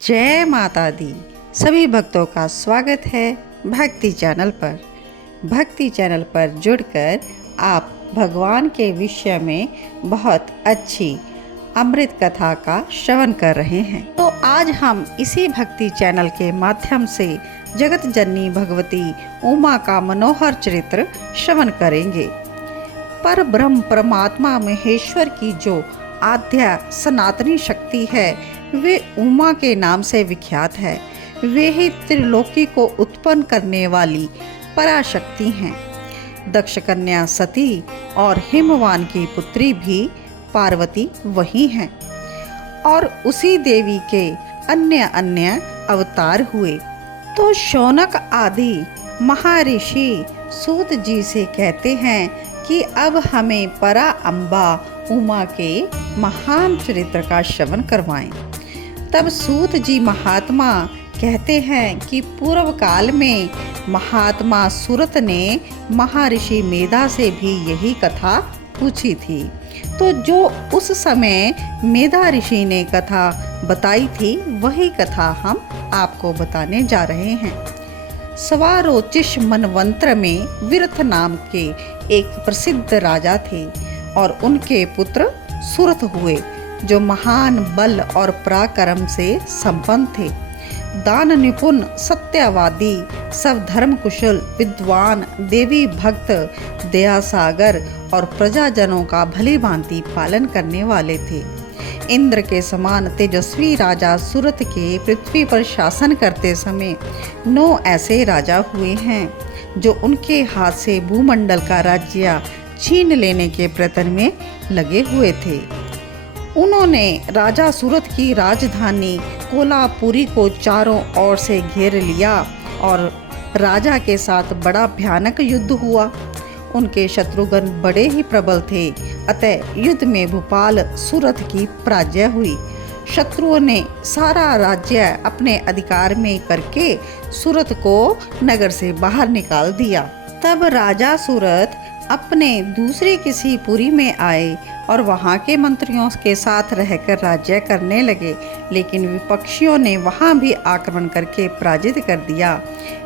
जय माता दी। सभी भक्तों का स्वागत है भक्ति चैनल पर। भक्ति चैनल पर जुड़कर आप भगवान के विषय में बहुत अच्छी अमृत कथा का श्रवण कर रहे हैं। तो आज हम इसी भक्ति चैनल के माध्यम से जगत जननी भगवती उमा का मनोहर चरित्र श्रवण करेंगे। पर ब्रह्म परमात्मा महेश्वर की जो आद्या सनातनी शक्ति है वे उमा के नाम से विख्यात है। वे ही त्रिलोकी को उत्पन्न करने वाली पराशक्ति हैं। दक्ष कन्या सती और हिमवान की पुत्री भी पार्वती वही हैं और उसी देवी के अन्य अन्य अवतार हुए। तो शौनक आदि महर्षि सूत जी से कहते हैं कि अब हमें परा अम्बा उमा के महान चरित्र का श्रवण करवाएं। तब सूत जी महात्मा कहते हैं कि पूर्व काल में महात्मा सूरत ने महर्षि मेधा से भी यही कथा पूछी थी। तो जो उस समय मेधा ऋषि ने कथा बताई थी वही कथा हम आपको बताने जा रहे हैं। स्वारोचिष मनवंत्र में विरथ नाम के एक प्रसिद्ध राजा थे और उनके पुत्र सूरत हुए जो महान बल और पराक्रम से संपन्न थे। दान निपुण, सत्यवादी, सब धर्म कुशल, विद्वान, देवी भक्त, दया सागर और प्रजाजनों का भली भांति पालन करने वाले थे। इंद्र के समान तेजस्वी राजा सूरत के पृथ्वी पर शासन करते समय 9 ऐसे राजा हुए हैं जो उनके हाथ से भूमंडल का राज्य छीन लेने के प्रयत्न में लगे हुए थे। उन्होंने राजा सूरत की राजधानी कोलापुरी को चारों ओर से घेर लिया और राजा के साथ बड़ा भयानक युद्ध हुआ। उनके शत्रुघ्न बड़े ही प्रबल थे, अतः युद्ध में भोपाल सूरत की पराजय हुई। शत्रुओं ने सारा राज्य अपने अधिकार में करके सूरत को नगर से बाहर निकाल दिया। तब राजा सूरत अपने दूसरे किसी पुरी में आए और वहाँ के मंत्रियों के साथ रहकर राज्य करने लगे, लेकिन विपक्षियों ने वहाँ भी आक्रमण करके पराजित कर दिया।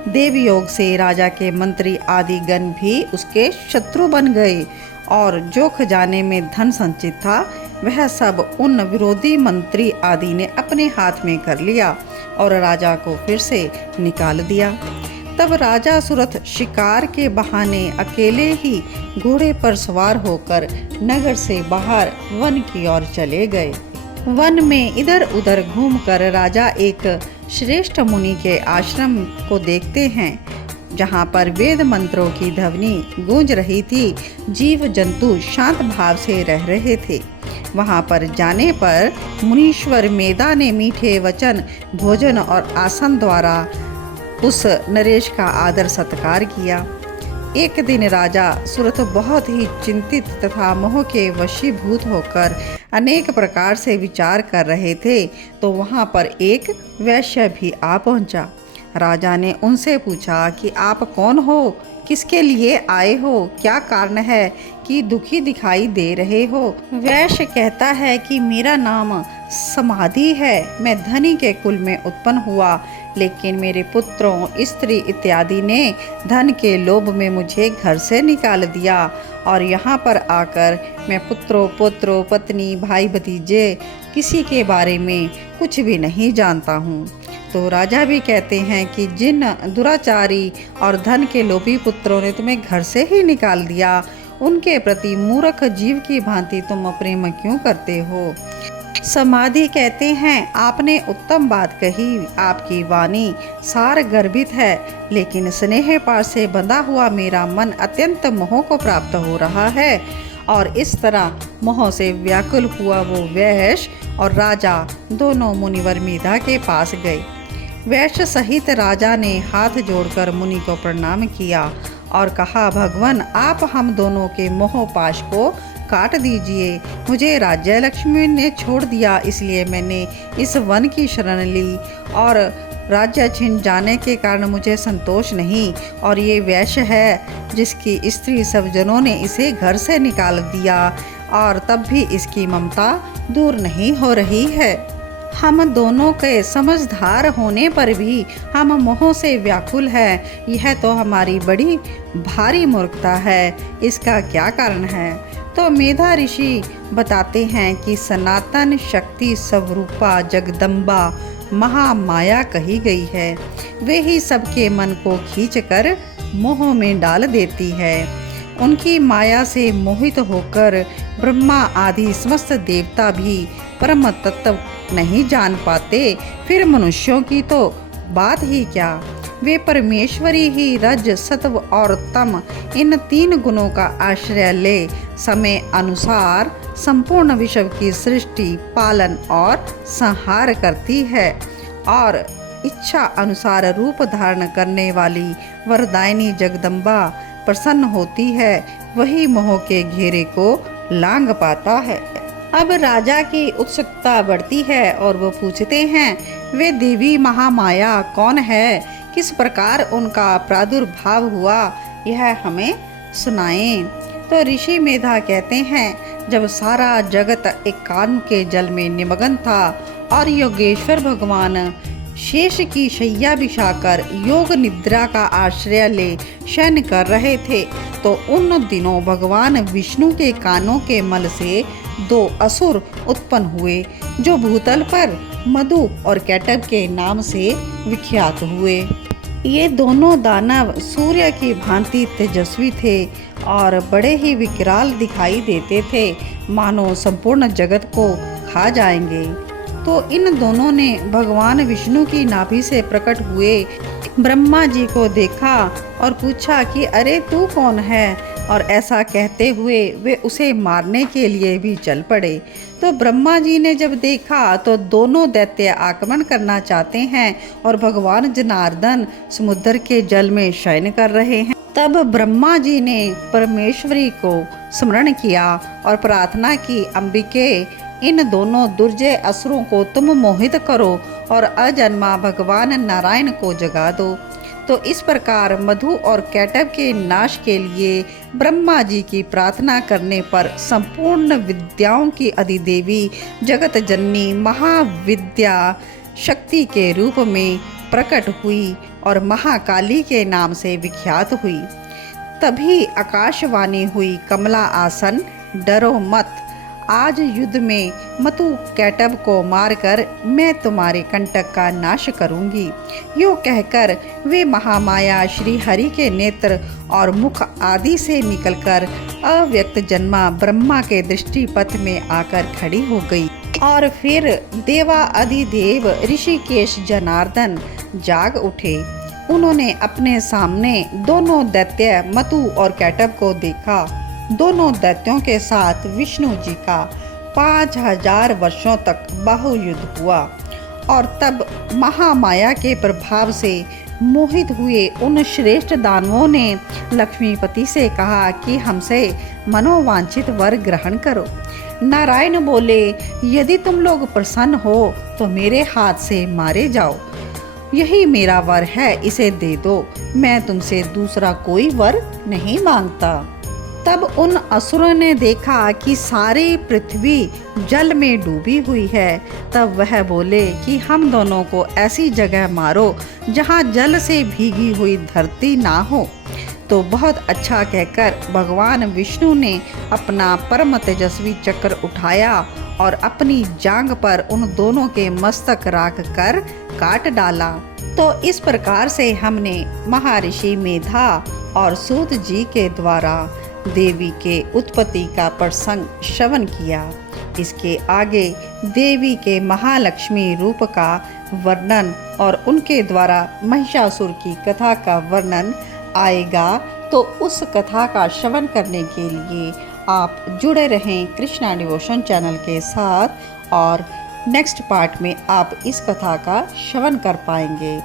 देवयोग से राजा के मंत्री आदि गण भी उसके शत्रु बन गए और जो खजाने में धन संचित था वह सब उन विरोधी मंत्री आदि ने अपने हाथ में कर लिया और राजा को फिर से निकाल दिया। तब राजा सूरत शिकार के बहाने अकेले ही घोड़े पर सवार होकर नगर से बाहर वन की ओर चले गए। वन में इधर उधर घूमकर राजा एक श्रेष्ठ मुनि के आश्रम को देखते हैं जहाँ पर वेद मंत्रों की ध्वनि गूंज रही थी। जीव जंतु शांत भाव से रह रहे थे। वहाँ पर जाने पर मुनीश्वर मेधा ने मीठे वचन, भोजन और आसन द्वारा उस नरेश का आदर सत्कार किया। एक दिन राजा सूरत बहुत ही चिंतित तथा मोह के वशीभूत होकर अनेक प्रकार से विचार कर रहे थे तो वहाँ पर एक वैश्य भी आ पहुँचा। राजा ने उनसे पूछा कि आप कौन हो, किसके लिए आए हो, क्या कारण है कि दुखी दिखाई दे रहे हो। वैश्य कहता है कि मेरा नाम समाधि है, मैं धनी के कुल में उत्पन्न हुआ, लेकिन मेरे पुत्रों, स्त्री इत्यादि ने धन के लोभ में मुझे घर से निकाल दिया और यहाँ पर आकर मैं पुत्रों, पत्नी, भाई, भतीजे किसी के बारे में कुछ भी नहीं जानता हूँ। तो राजा भी कहते हैं कि जिन दुराचारी और धन के लोभी पुत्रों ने तुम्हें घर से ही निकाल दिया, उनके प्रति मूर्ख जीव की भांति तुम प्रेम क्यों करते हो। समाधि कहते हैं आपने उत्तम बात कही, आपकी वाणी सार गर्भित है, लेकिन स्नेह पार से बंधा हुआ मेरा मन अत्यंत मोह को प्राप्त हो रहा है। और इस तरह मोह से व्याकुल हुआ वो वैश्य और राजा दोनों मुनिवर मेधा के पास गए। वैश्य सहित राजा ने हाथ जोड़कर मुनि को प्रणाम किया और कहा, भगवान आप हम दोनों के मोह पाश को काट दीजिए। मुझे राज्य लक्ष्मी ने छोड़ दिया, इसलिए मैंने इस वन की शरण ली और राज्य छिन जाने के कारण मुझे संतोष नहीं। और ये वैश्य है जिसकी स्त्री सब जनों ने इसे घर से निकाल दिया और तब भी इसकी ममता दूर नहीं हो रही है। हम दोनों के समझदार होने पर भी हम मोह से व्याकुल हैं। यह तो हमारी बड़ी भारी मूर्खता है। इसका क्या कारण है? तो मेधा ऋषि बताते हैं कि सनातन शक्ति स्वरूपा जगदम्बा महामाया कही गई है। वे ही सबके मन को खींचकर मोह में डाल देती है। उनकी माया से मोहित होकर ब्रह्मा आदि समस्त देवता भी परम तत्व नहीं जान पाते, फिर मनुष्यों की तो बात ही क्या। वे परमेश्वरी ही रज सत्व और तम इन 3 गुणों का आश्रय ले समय अनुसार संपूर्ण विश्व की सृष्टि पालन और संहार करती है और इच्छा अनुसार रूप धारण करने वाली वरदायिनी जगदम्बा प्रसन्न होती है। वही मोह के घेरे को लांग पाता है। अब राजा की उत्सुकता बढ़ती है और वो पूछते हैं, वे देवी महामाया कौन है? किस प्रकार उनका प्रादुर्भाव हुआ, यह हमें सुनाएं। तो ऋषि मेधा कहते हैं, जब सारा जगत एकांत के जल में निमग्न था और योगेश्वर भगवान शेष की शैया बिछाकर योग निद्रा का आश्रय ले शयन कर रहे थे, तो उन दिनों भगवान विष्णु के कानों के मल से 2 असुर उत्पन्न हुए, जो भूतल पर मधु और कैटब के नाम से विख्यात हुए। ये दोनों दानव सूर्य की भांति तेजस्वी थे और बड़े ही विकराल दिखाई देते थे, मानो संपूर्ण जगत को खा जाएंगे। तो इन दोनों ने भगवान विष्णु की नाभि से प्रकट हुए ब्रह्मा जी को देखा और पूछा कि अरे तू कौन है? और ऐसा कहते हुए वे उसे मारने के लिए भी चल पड़े। तो ब्रह्मा जी ने जब देखा तो दोनों दैत्य आक्रमण करना चाहते हैं और भगवान जनार्दन समुद्र के जल में शयन कर रहे हैं। तब ब्रह्मा जी ने परमेश्वरी को स्मरण किया और प्रार्थना की, अंबिके इन दोनों दुर्जय असुरों को तुम मोहित करो और अजन्मा भगवान नारायण को जगा दो। तो इस प्रकार मधु और कैटब के नाश के लिए ब्रह्मा जी की प्रार्थना करने पर संपूर्ण विद्याओं की अधिदेवी जगत जननी महाविद्या शक्ति के रूप में प्रकट हुई और महाकाली के नाम से विख्यात हुई। तभी आकाशवाणी हुई, कमला आसन डरो मत, आज युद्ध में मतु कैटब को मारकर मैं तुम्हारे कंटक का नाश करूंगी। यूँ कहकर वे महामाया श्री हरि के नेत्र और मुख आदि से निकलकर अव्यक्त जन्मा ब्रह्मा के दृष्टिपथ में आकर खड़ी हो गई। और फिर देवा अधिदेव ऋषिकेश जनार्दन जाग उठे। उन्होंने अपने सामने दोनों दैत्य मतु और कैटब को देखा। दोनों दैत्यों के साथ विष्णु जी का 5000 वर्षों तक बाहुयुद्ध हुआ और तब महामाया के प्रभाव से मोहित हुए उन श्रेष्ठ दानवों ने लक्ष्मीपति से कहा कि हमसे मनोवांछित वर ग्रहण करो। नारायण बोले, यदि तुम लोग प्रसन्न हो तो मेरे हाथ से मारे जाओ। यही मेरा वर है, इसे दे दो। मैं तुमसे दूसरा कोई वर नहीं मांगता। तब उन असुरों ने देखा कि सारी पृथ्वी जल में डूबी हुई है। तब वह बोले कि हम दोनों को ऐसी जगह मारो जहाँ जल से भीगी हुई धरती ना हो। तो बहुत अच्छा कहकर भगवान विष्णु ने अपना परम तेजस्वी चक्र उठाया और अपनी जांघ पर उन दोनों के मस्तक राख कर काट डाला। तो इस प्रकार से हमने महर्षि मेधा और सूत जी के द्वारा देवी के उत्पत्ति का प्रसंग श्रवण किया। इसके आगे देवी के महालक्ष्मी रूप का वर्णन और उनके द्वारा महिषासुर की कथा का वर्णन आएगा। तो उस कथा का श्रवण करने के लिए आप जुड़े रहें कृष्णा डिवोशन चैनल के साथ और नेक्स्ट पार्ट में आप इस कथा का श्रवण कर पाएंगे।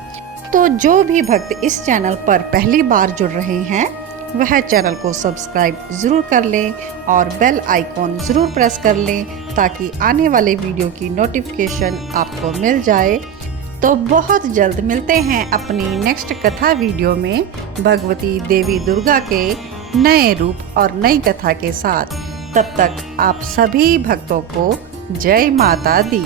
तो जो भी भक्त इस चैनल पर पहली बार जुड़ रहे हैं वह चैनल को सब्सक्राइब ज़रूर कर लें और बेल आइकॉन ज़रूर प्रेस कर लें ताकि आने वाले वीडियो की नोटिफिकेशन आपको मिल जाए। तो बहुत जल्द मिलते हैं अपनी नेक्स्ट कथा वीडियो में भगवती देवी दुर्गा के नए रूप और नई कथा के साथ। तब तक आप सभी भक्तों को जय माता दी।